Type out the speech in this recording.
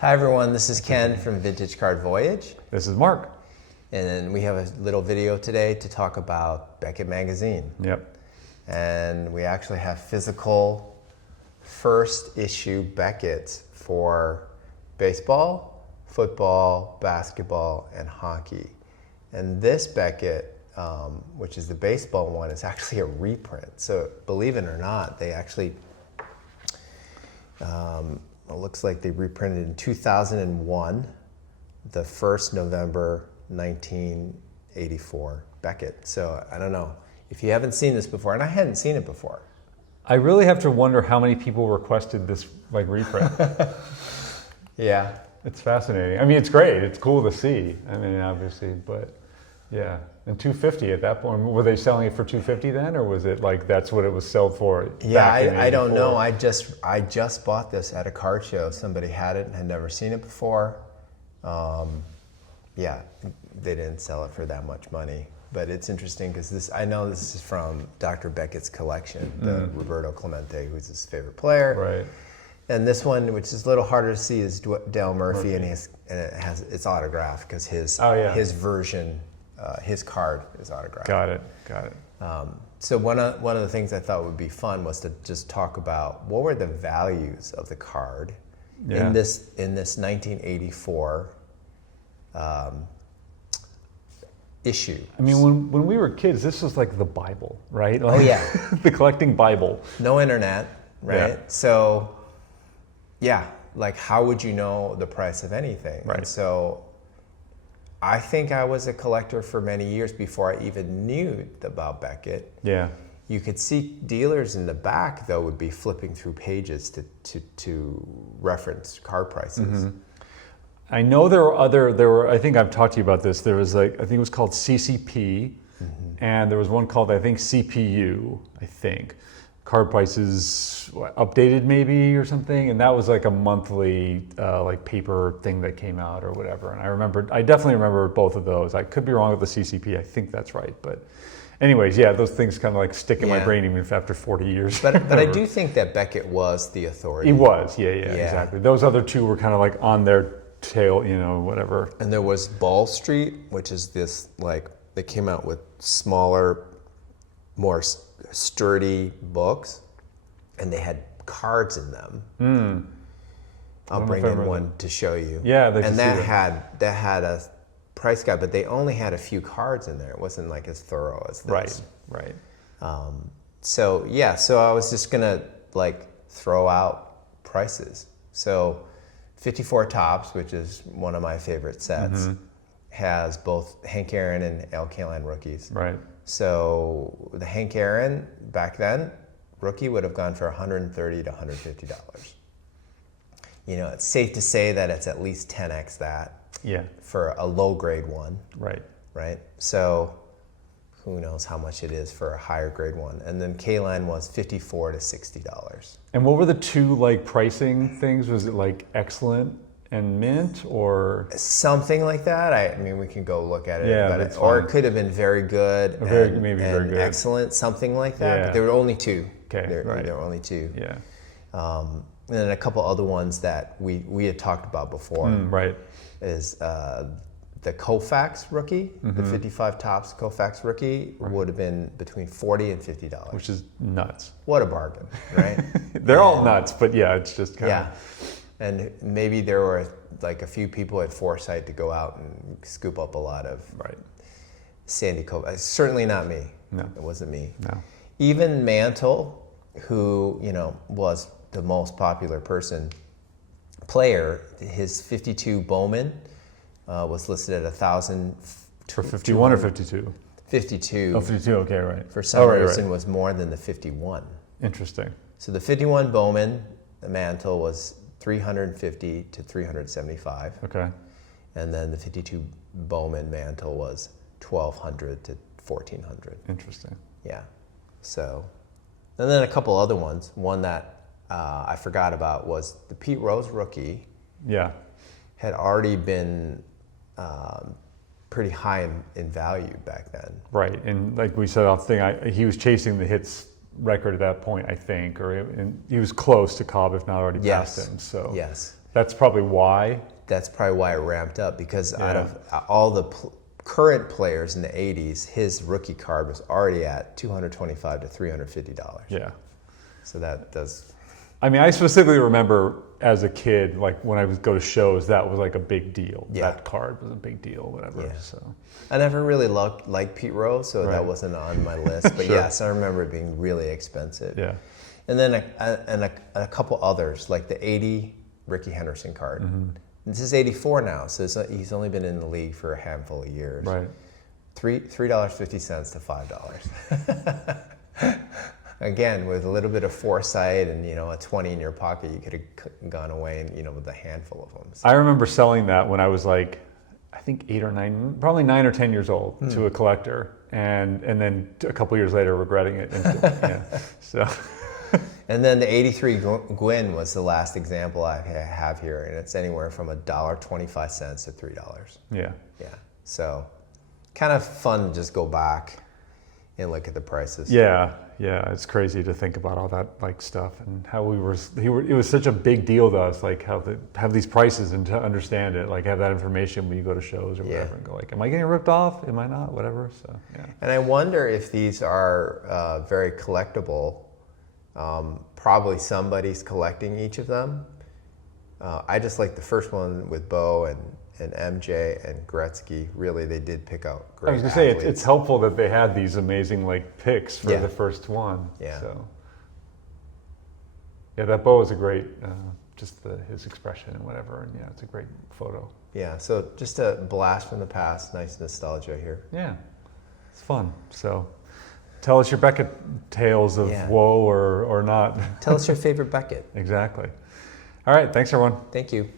Hi everyone, this is Ken from Vintage Card Voyage. This is Mark. And we have a little video today to talk about Beckett magazine. Yep. And we actually have physical first issue Beckett's for baseball, football, basketball, and hockey. And this Beckett, which is the baseball one, is actually a reprint. So believe it or not, they actually, it looks like they reprinted in 2001, the 1st November 1984 Beckett. So I don't know if you haven't seen this before, and I hadn't seen it before. I really have to wonder how many people requested this reprint. Yeah. It's fascinating. I mean, it's great. It's cool to see. I mean, obviously, but yeah. And $250 at that point. Were they selling it for $250 then, or was it like that's what it was sold for? Yeah, I don't know. I just bought this at a card show. Somebody had it and had never seen it before. Yeah, they didn't sell it for that much money. But it's interesting because I know this is from Dr. Beckett's collection, the Roberto Clemente, who's his favorite player. Right. And this one, which is a little harder to see, is Dale Murphy, and it's autographed because his version, his card is autographed. Got it. So one of the things I thought would be fun was to just talk about what were the values of the card in this 1984 issue. I mean, when we were kids, this was like the Bible, right? Like, oh yeah, the collecting Bible. No internet, right? Yeah. So yeah, like how would you know the price of anything? Right. And so I think I was a collector for many years before I even knew about Beckett. Yeah. You could see dealers in the back though would be flipping through pages to reference card prices. Mm-hmm. I know there were, I think I've talked to you about this. There was I think it was called CCP, and there was one called, I think, CPU, I think. Card prices updated maybe or something, and that was like a monthly paper thing that came out or whatever. And I definitely remember both of those. I could be wrong with the CCP. I think that's right, but anyways, yeah, those things kind of like stick in my brain even after 40 years. But I do think that Beckett was the authority. He was, yeah, exactly. Those other two were kind of like on their tail, whatever. And there was Ball Street, which is this they came out with smaller, more sturdy books, and they had cards in them. I'll bring in one to show you. Yeah, and that had a price guide, but they only had a few cards in there. It wasn't like as thorough as this. Right. So I was just gonna throw out prices. So 54 Tops, which is one of my favorite sets, has both Hank Aaron and Al Kaline rookies. Right. So the Hank Aaron back then rookie would have gone for $130 to $150. It's safe to say that it's at least 10x that. Yeah. For a low grade one. Right. Right. So who knows how much it is for a higher grade one. And then K-Line was $54 to $60. And what were the two pricing things? Was it excellent and mint or something like that? I mean, we can go look at it. Yeah, but or it could have been very good, maybe very good, excellent, something like that. Yeah. But there were only two. Okay, there were only two. Yeah. And then a couple other ones that we had talked about before. Right. Is the Koufax rookie, the 55 Tops Koufax rookie would have been between $40 and $50. Which is nuts. What a bargain, right? They're all nuts, but yeah, it's just kind of. And maybe there were a few people who had foresight to go out and scoop up a lot of Sandy Koufax. Certainly not me. No. It wasn't me. No. Even Mantle, who, was the most popular player, his 52 Bowman was listed at $1,000 for 51 or 52. 52. Oh, 52. Okay, right. For some reason, was more than the 51. Interesting. So the 51 Bowman, the Mantle, was $350 to $375. Okay. And then the 52 Bowman Mantle was $1,200 to $1,400. Interesting. Yeah. So, and then a couple other ones. One that I forgot about was the Pete Rose rookie. Yeah. Had already been pretty high in value back then. Right, and like we said off the thing, he was chasing the hits record at that point, I think, or he was close to Cobb, if not already past him. So yes, That's probably why. That's probably why it ramped up, because out of all the current players in the 80s, his rookie card was already at $225 to $350. Yeah. So that does. I mean, I specifically remember as a kid, like when I would go to shows, that was like a big deal. Yeah. That card was a big deal, whatever. Yeah. So I never really liked Pete Rose, so that wasn't on my list. But Sure. yes, I remember it being really expensive. yeah. And then a couple others, like the 80 Ricky Henderson card. This is 84 now, so he's only been in the league for a handful of years. Right. $3.50 to $5. Again, with a little bit of foresight and a 20 in your pocket, you could have gone away and with a handful of them. So. I remember selling that when I was like, I think 8 or 9, probably 9 or 10 years old to a collector, and then a couple years later regretting it. Yeah. So. And then the 83 Gwyn was the last example I have here, and it's anywhere from $1.25 to $3. Yeah. Yeah. So, kind of fun to just go back and look at the prices. Yeah. Yeah. It's crazy to think about all that like stuff and how it was such a big deal to us, like how to have these prices and to understand it, like have that information when you go to shows or whatever, and go like, am I getting ripped off? Am I not? Whatever. So, yeah. And I wonder if these are very collectible. Probably somebody's collecting each of them. I just like the first one with Bo and MJ and Gretzky. Really, they did pick out great I was going to say, athletes. it's helpful that they had these amazing like picks for the first one. Yeah. So. Yeah, that Bo is a great, just his expression and whatever. And yeah, it's a great photo. Yeah, so just a blast from the past. Nice nostalgia here. Yeah, it's fun. So tell us your Beckett tales of woe or not. Tell us your favorite Beckett. Exactly. All right, thanks everyone. Thank you.